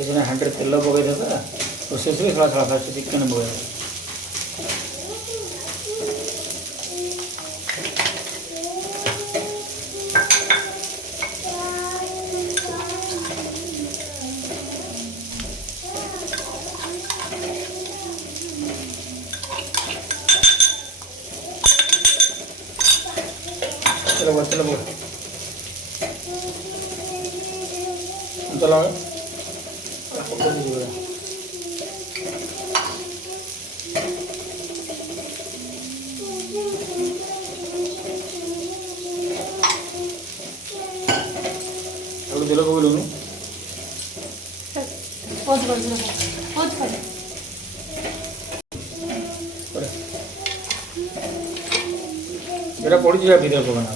ಇದನ್ನ 100 ತೆಲ್ಲ ಪକେଇଦେବା ପ୍ରୋସେସରେ ଖଳା ଖଳା first chicken ପକେଇଦେବା। चलो चलो चलो थोड़ी दिलो को बोलूँ मेरा पड़ी जाए भीतर को बना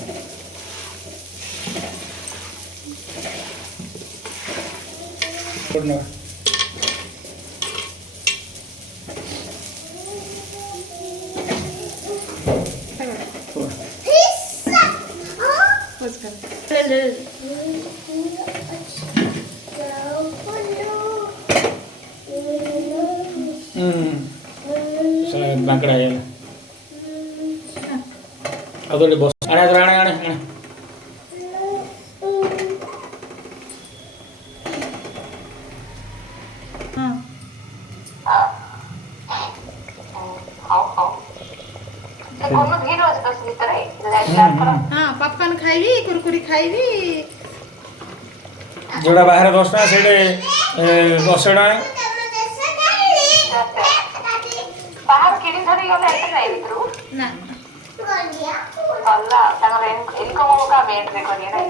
छोड़ना बांकड़ा है अदोले बस आने आने आने आने हाँ पॉपकॉर्न खाइबी कुरकुरी खाइबी जोड़ा बाहर 10 टा सेडे 10 टा बाहर किडी धरी गले एटा जाई भितरु ना अल्लाह तांगर इनकम का मेंटेन करिए ना